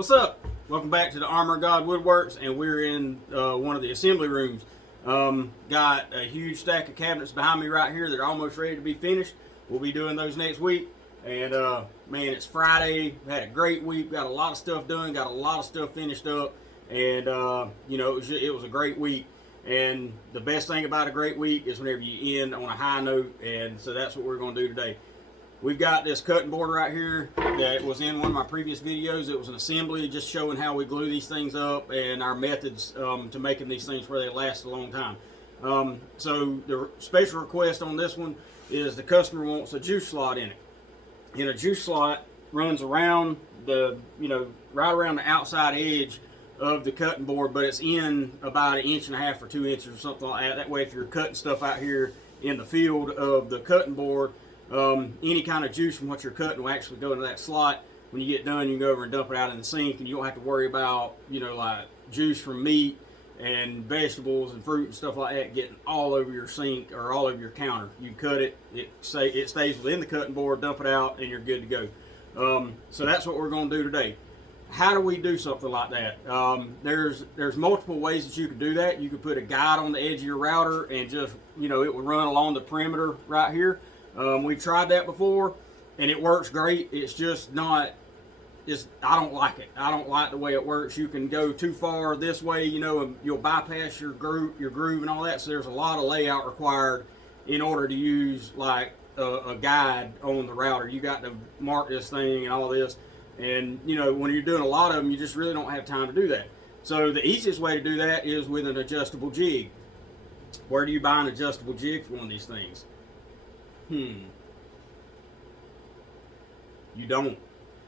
What's up? Welcome back to the Armor of God Woodworks, and we're in one of the assembly rooms. Got a huge stack of cabinets behind me right here that are almost ready to be finished. We'll be doing those next week. And man, it's Friday. We had a great week. Got a lot of stuff done. Got a lot of stuff finished up. And it was a great week. And the best thing about a great week is whenever you end on a high note. And so that's what we're going to do today. We've got this cutting board right here that was in one of my previous videos. It was an assembly just showing how we glue these things up and our methods to making these things where they last a long time. So the special request on this one is the customer wants a juice slot in it. And a juice slot runs around the, right around the outside edge of the cutting board, but it's in about 1.5 inches or 2 inches or something like that. That way if you're cutting stuff out here in the field of the cutting board, any kind of juice from what you're cutting will actually go into that slot. When you get done, you can go over and dump it out in the sink, and you don't have to worry about, like juice from meat and vegetables and fruit and stuff like that getting all over your sink or all over your counter. You cut it, it stays within the cutting board, dump it out, and you're good to go. So that's what we're going to do today. How do we do something like that? There's multiple ways that you could do that. You could put a guide on the edge of your router and just, it would run along the perimeter right here. We've tried that before, and it works great. It's just not. I don't like it. I don't like the way it works. You can go too far this way, and you'll bypass your groove and all that. So there's a lot of layout required in order to use like a guide on the router. You got to mark this thing and all this, and when you're doing a lot of them, you just really don't have time to do that. So the easiest way to do that is with an adjustable jig. Where do you buy an adjustable jig for one of these things? You don't.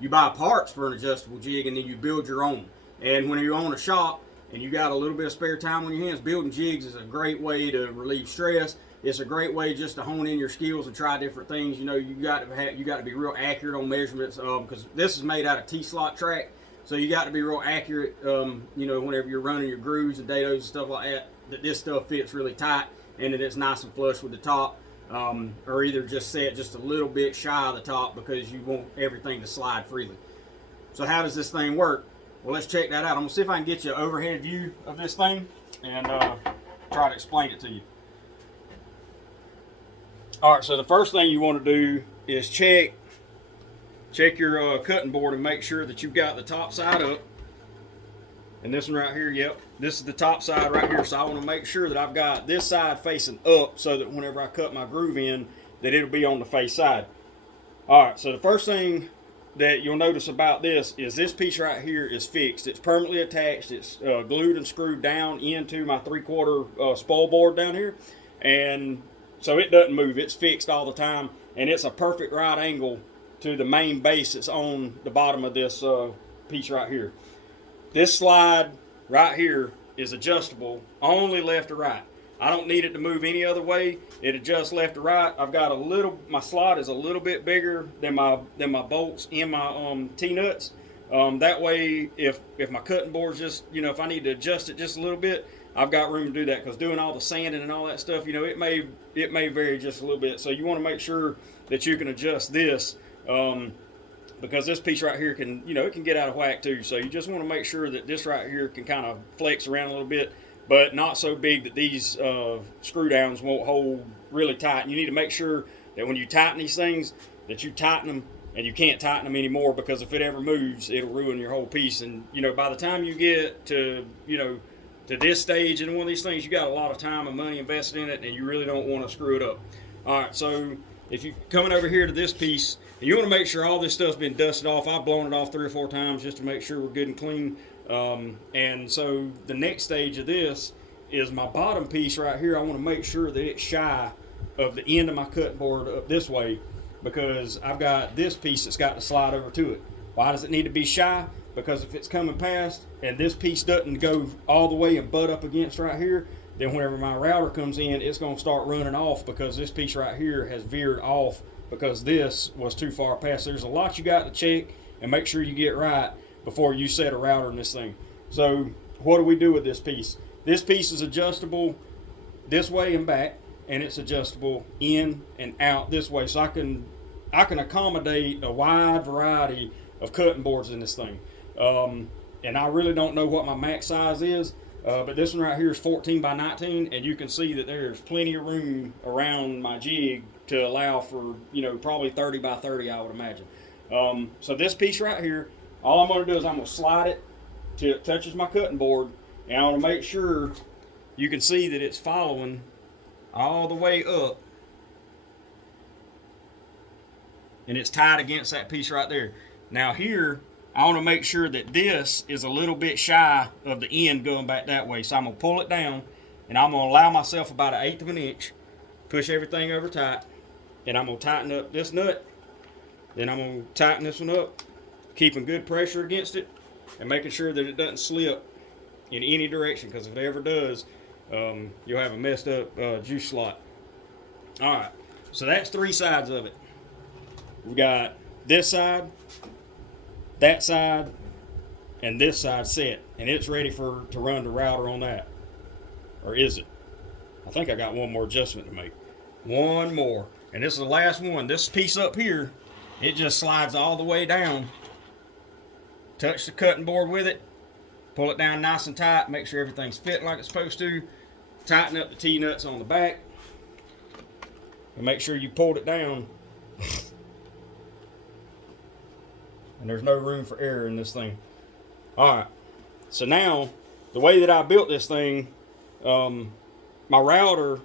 You buy parts for an adjustable jig and then you build your own. And when you own a shop and you got a little bit of spare time on your hands, building jigs is a great way to relieve stress. It's a great way just to hone in your skills and try different things. You got to be real accurate on measurements because this is made out of T-slot track, so you got to be real accurate. Whenever you're running your grooves and dados and stuff like that this stuff fits really tight and that it's nice and flush with the top. Or either just set just a little bit shy of the top because you want everything to slide freely. So how does this thing work? Well, let's check that out. I'm going to see if I can get you an overhead view of this thing and try to explain it to you. Alright, so the first thing you want to do is check your cutting board and make sure that you've got the top side up. And this one right here, yep, this is the top side right here. So I want to make sure that I've got this side facing up so that whenever I cut my groove in, that it'll be on the face side. All right, so the first thing that you'll notice about this is this piece right here is fixed. It's permanently attached. It's glued and screwed down into my 3/4 spoil board down here. And so it doesn't move. It's fixed all the time. And it's a perfect right angle to the main base that's on the bottom of this piece right here. This slide right here is adjustable only left or right. I don't need it to move any other way. It adjusts left or right. I've got my slot is a little bit bigger than my bolts in my T-nuts. That way, if my cutting board's just, if I need to adjust it just a little bit, I've got room to do that, because doing all the sanding and all that stuff, it may vary just a little bit. So you want to make sure that you can adjust this. Because this piece right here can, it can get out of whack too. So you just want to make sure that this right here can kind of flex around a little bit, but not so big that these screw downs won't hold really tight. And you need to make sure that when you tighten these things, that you tighten them, and you can't tighten them anymore, because if it ever moves, it'll ruin your whole piece. And, by the time you get to, to this stage in one of these things, you got a lot of time and money invested in it, and you really don't want to screw it up. All right, so if you're coming over here to this piece, and you want to make sure all this stuff's been dusted off. I've blown it off 3 or 4 times just to make sure we're good and clean. And so the next stage of this is my bottom piece right here. I want to make sure that it's shy of the end of my cutting board up this way, because I've got this piece that's got to slide over to it. Why does it need to be shy? Because if it's coming past and this piece doesn't go all the way and butt up against right here, then whenever my router comes in, it's going to start running off, because this piece right here has veered off because this was too far past. There's a lot you got to check and make sure you get right before you set a router in this thing. So what do we do with this piece? This piece is adjustable this way and back, and it's adjustable in and out this way. So I can accommodate a wide variety of cutting boards in this thing. And I really don't know what my max size is, but this one right here is 14 by 19, and you can see that there's plenty of room around my jig to allow for, probably 30 by 30, I would imagine. So this piece right here, all I'm going to do is I'm going to slide it till it touches my cutting board, and I want to make sure you can see that it's following all the way up, and it's tied against that piece right there. Now here, I want to make sure that this is a little bit shy of the end going back that way. So I'm going to pull it down, and I'm going to allow myself about 1/8 of an inch, push everything over tight, and I'm going to tighten up this nut. Then I'm going to tighten this one up, keeping good pressure against it, and making sure that it doesn't slip in any direction, because if it ever does, you'll have a messed up juice slot. Alright, so that's 3 sides of it. We got this side, that side, and this side set, and it's ready to run the router on that. Or is it? I think I got one more adjustment to make. One more, and this is the last one. This piece up here, it just slides all the way down. Touch the cutting board with it, pull it down nice and tight, make sure everything's fitting like it's supposed to. Tighten up the T-nuts on the back, and make sure you pulled it down. And there's no room for error in this thing. Alright, so now, the way that I built this thing, my router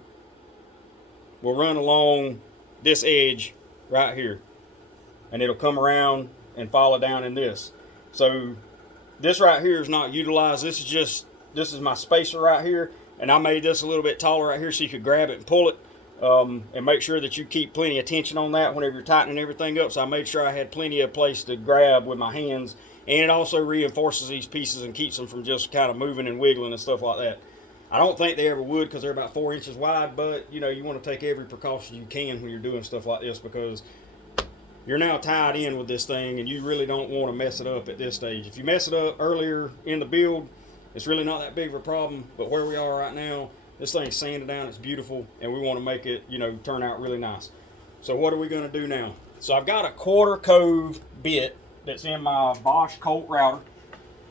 will run along this edge right here. And it'll come around and follow down in this. So, this right here is not utilized. This is my spacer right here. And I made this a little bit taller right here so you could grab it and pull it. And make sure that you keep plenty of tension on that whenever you're tightening everything up. So I made sure I had plenty of place to grab with my hands, and it also reinforces these pieces and keeps them from just kind of moving and wiggling and stuff like that. I don't think they ever would, because they're about 4 inches wide, but you want to take every precaution you can when you're doing stuff like this, because you're now tied in with this thing and you really don't want to mess it up at this stage. If you mess it up earlier in the build, it's really not that big of a problem, but where we are right now, this thing's sanded down, it's beautiful, and we want to make it, turn out really nice. So what are we going to do now? So I've got a 1/4 cove bit that's in my Bosch Colt router,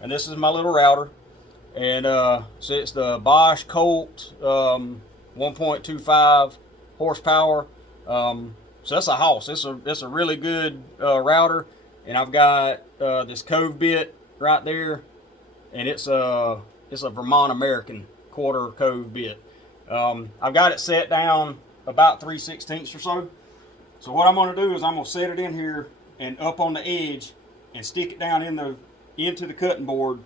and this is my little router. And so it's the Bosch Colt 1.25 horsepower. So that's a hoss. It's a really good router, and I've got this cove bit right there, and it's a Vermont American 1/4 cove bit. I've got it set down about 3/16 or so. So what I'm going to do is I'm going to set it in here and up on the edge and stick it down into the cutting board,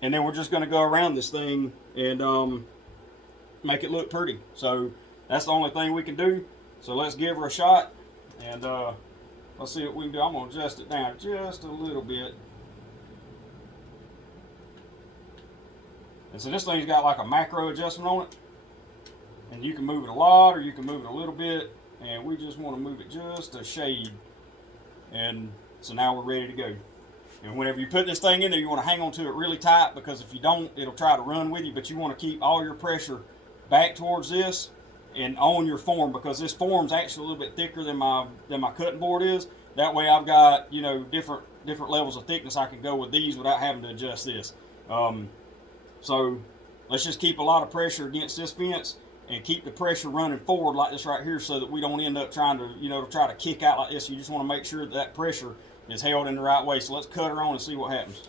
and then we're just going to go around this thing and make it look pretty. So that's the only thing we can do. So let's give her a shot, and let's see what we can do. I'm going to adjust it down just a little bit. And so this thing's got like a macro adjustment on it, and you can move it a lot or you can move it a little bit, and we just want to move it just a shade. And so now we're ready to go. And whenever you put this thing in there, you want to hang on to it really tight, because if you don't, it'll try to run with you. But you want to keep all your pressure back towards this and on your form, because this form's actually a little bit thicker than my cutting board is. That way I've got, different levels of thickness I can go with these without having to adjust this. So let's just keep a lot of pressure against this fence and keep the pressure running forward like this right here, so that we don't end up trying to, try to kick out like this. You just want to make sure that pressure is held in the right way. So let's cut her on and see what happens.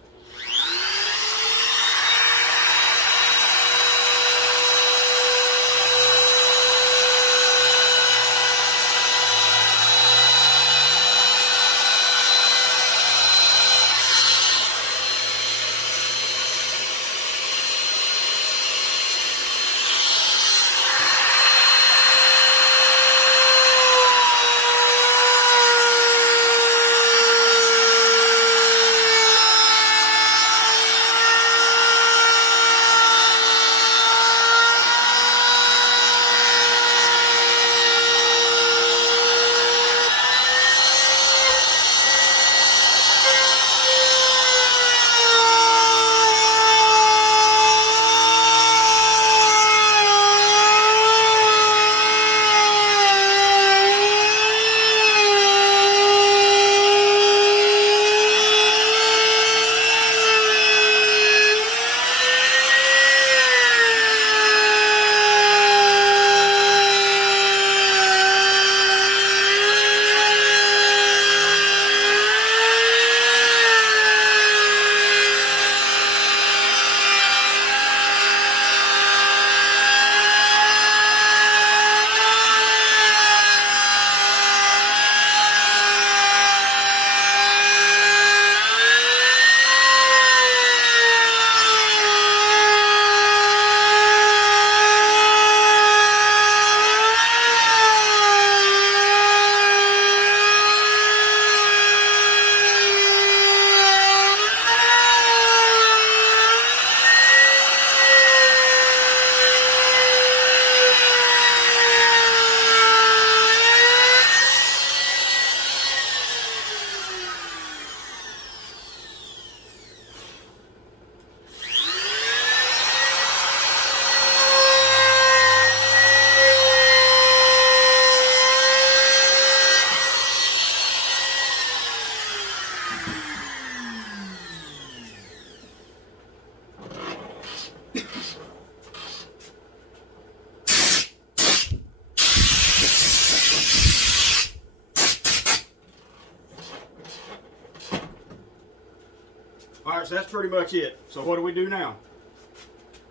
Alright, so that's pretty much it. So what do we do now?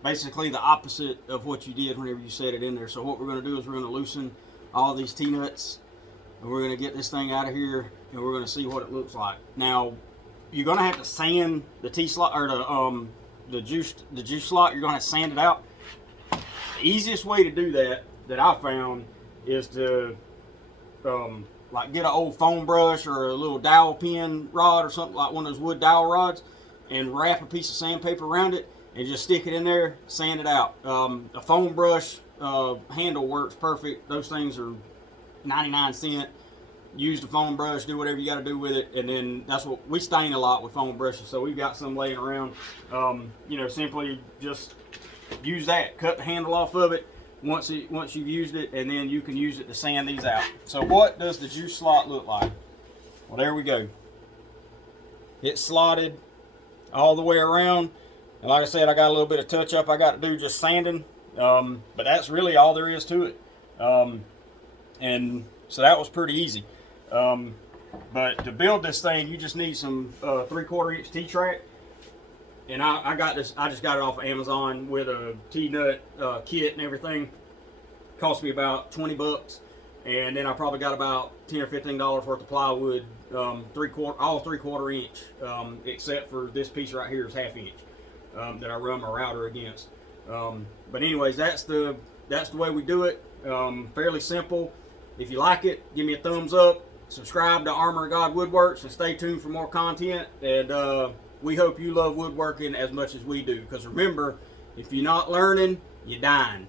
Basically the opposite of what you did whenever you set it in there. So what we're going to do is we're going to loosen all these T-nuts, and we're going to get this thing out of here, and we're going to see what it looks like. Now, you're going to have to sand the T-slot, or the juice slot. You're going to have to sand it out. The easiest way to do that I found, is to like get an old foam brush or a little dowel pin rod or something, like one of those wood dowel rods, and wrap a piece of sandpaper around it and just stick it in there, sand it out. A foam brush handle works perfect. Those things are 99 cents. Use the foam brush, do whatever you got to do with it, and then that's what we stain a lot with foam brushes. So we've got some laying around. You know, simply just use that. Cut the handle off of it once you've used it, and then you can use it to sand these out. So what does the juice slot look like? Well, there we go. It's slotted all the way around. And like I said, I got a little bit of touch up I got to do, just sanding. But that's really all there is to it. And so that was pretty easy. But to build this thing, you just need some 3/4 inch T-track. And I got this, I just got it off of Amazon with a T-nut kit and everything. Cost me about 20 bucks. And then I probably got about $10 or $15 worth of plywood, all 3/4 inch, except for this piece right here is 1/2 inch. That I run my router against. But anyways, that's the way we do it. Fairly simple. If you like it, give me a thumbs up. Subscribe to Armor of God Woodworks and stay tuned for more content. And we hope you love woodworking as much as we do. Because remember, if you're not learning, you're dying.